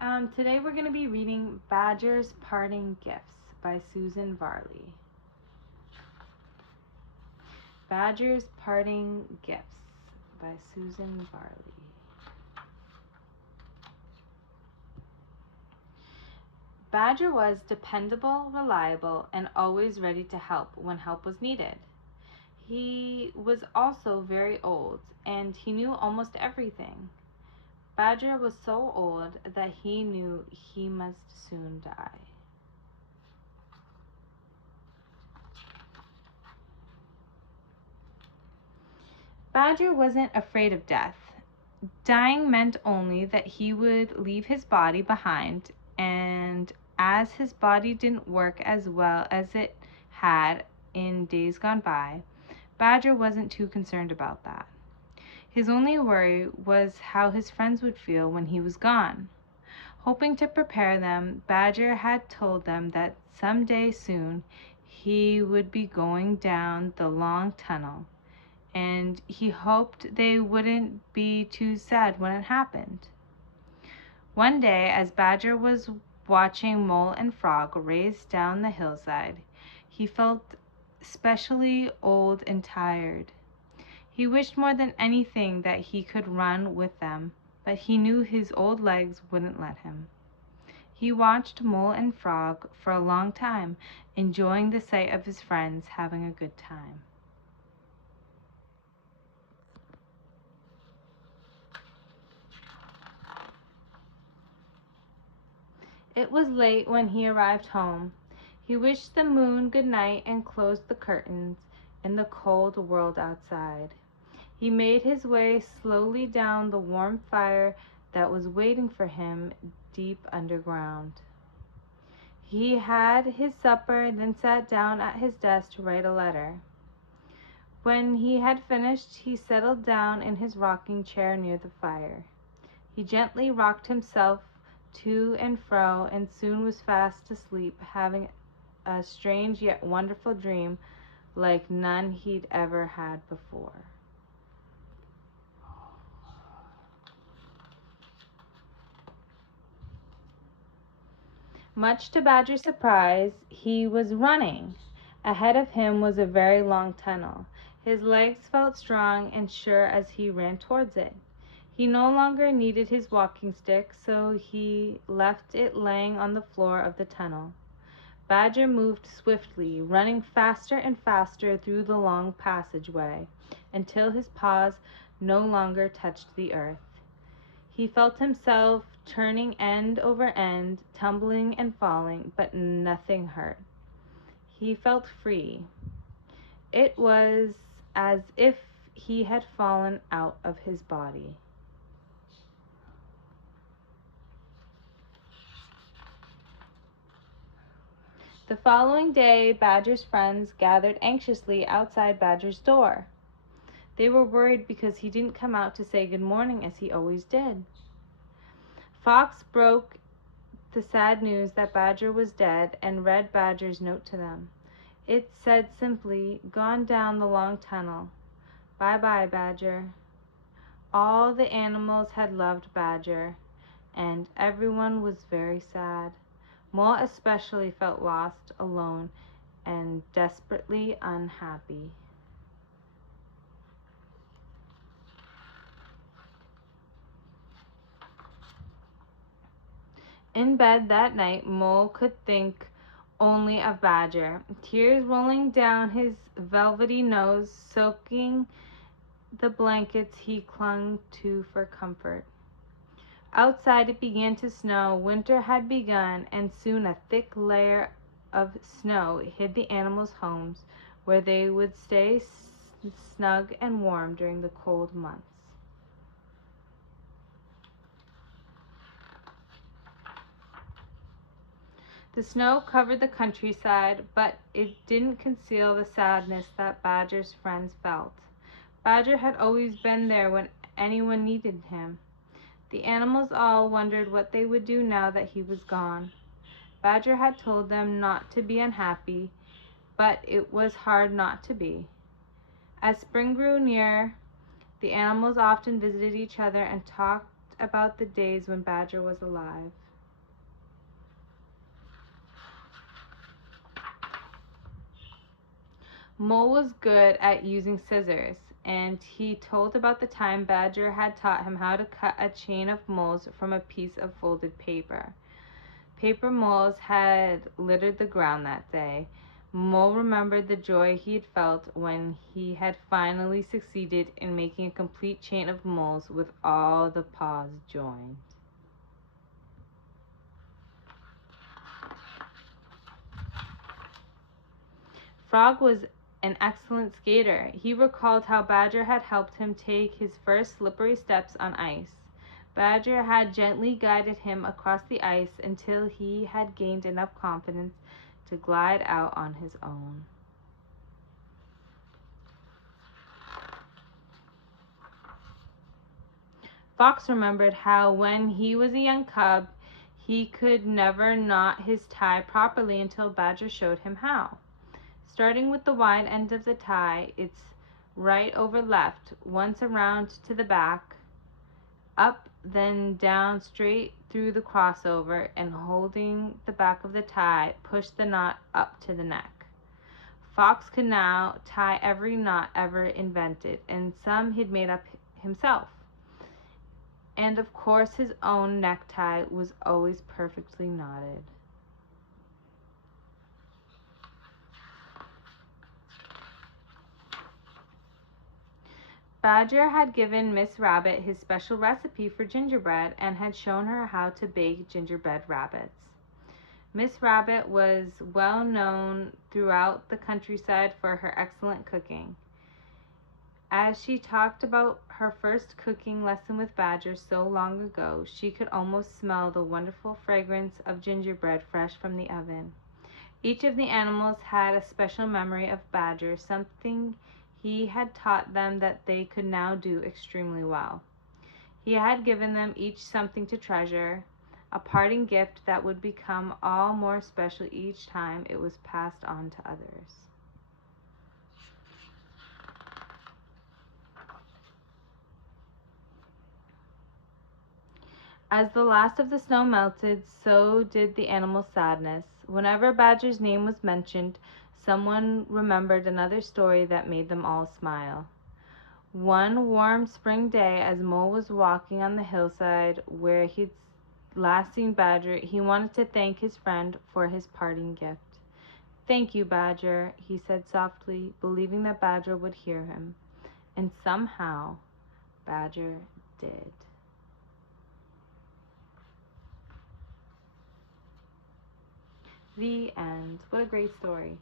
Hi, today we're going to be reading Badger's Parting Gifts by Susan Varley. Badger's Parting Gifts by Susan Varley. Badger was dependable, reliable, and always ready to help when help was needed. He was also very old, and he knew almost everything. Badger was so old that he knew he must soon die. Badger wasn't afraid of death. Dying meant only that he would leave his body behind, and as his body didn't work as well as it had in days gone by, Badger wasn't too concerned about that. His only worry was how his friends would feel when he was gone. Hoping to prepare them, Badger had told them that someday soon he would be going down the long tunnel, and he hoped they wouldn't be too sad when it happened. One day, as Badger was watching Mole and Frog race down the hillside, he felt especially old and tired. He wished more than anything that he could run with them, but he knew his old legs wouldn't let him. He watched Mole and Frog for a long time, enjoying the sight of his friends having a good time. It was late when he arrived home. He wished the moon good night and closed the curtains in the cold world outside. He made his way slowly down the warm fire that was waiting for him deep underground. He had his supper, then sat down at his desk to write a letter. When he had finished, he settled down in his rocking chair near the fire. He gently rocked himself to and fro, and soon was fast asleep, having a strange yet wonderful dream like none he'd ever had before. Much to Badger's surprise, he was running. Ahead of him was a very long tunnel. His legs felt strong and sure as he ran towards it. He no longer needed his walking stick, so he left it laying on the floor of the tunnel. Badger moved swiftly, running faster and faster through the long passageway, until his paws no longer touched the earth. He felt himself turning end over end, tumbling and falling, but nothing hurt. He felt free. It was as if he had fallen out of his body. The following day, Badger's friends gathered anxiously outside Badger's door. They were worried because he didn't come out to say good morning as he always did. Fox broke the sad news that Badger was dead and read Badger's note to them. It said simply, "Gone down the long tunnel. Bye-bye, Badger." All the animals had loved Badger, and everyone was very sad. Mole especially felt lost, alone, and desperately unhappy. In bed that night, Mole could think only of Badger, tears rolling down his velvety nose, soaking the blankets he clung to for comfort. Outside it began to snow. Winter had begun, and soon a thick layer of snow hid the animals' homes, where they would stay snug and warm during the cold months. The snow covered the countryside, but it didn't conceal the sadness that Badger's friends felt. Badger had always been there when anyone needed him. The animals all wondered what they would do now that he was gone. Badger had told them not to be unhappy, but it was hard not to be. As spring grew near, the animals often visited each other and talked about the days when Badger was alive. Mole was good at using scissors, and he told about the time Badger had taught him how to cut a chain of moles from a piece of folded paper. Paper moles had littered the ground that day. Mole remembered the joy he had felt when he had finally succeeded in making a complete chain of moles with all the paws joined. Frog was an excellent skater. He recalled how Badger had helped him take his first slippery steps on ice. Badger had gently guided him across the ice until he had gained enough confidence to glide out on his own. Fox remembered how when he was a young cub, he could never knot his tie properly until Badger showed him how. Starting with the wide end of the tie, it's right over left, once around to the back, up, then down straight through the crossover, and holding the back of the tie, push the knot up to the neck. Fox could now tie every knot ever invented, and some he'd made up himself. And of course his own necktie was always perfectly knotted. Badger had given Miss Rabbit his special recipe for gingerbread and had shown her how to bake gingerbread rabbits. Miss Rabbit was well known throughout the countryside for her excellent cooking. As she talked about her first cooking lesson with Badger so long ago, she could almost smell the wonderful fragrance of gingerbread fresh from the oven. Each of the animals had a special memory of Badger, something he had taught them that they could now do extremely well. He had given them each something to treasure, a parting gift that would become all more special each time it was passed on to others. As the last of the snow melted, so did the animals' sadness. Whenever Badger's name was mentioned, someone remembered another story that made them all smile. One warm spring day, as Mole was walking on the hillside where he'd last seen Badger, he wanted to thank his friend for his parting gift. "Thank you, Badger," he said softly, believing that Badger would hear him. And somehow, Badger did. The end. What a great story.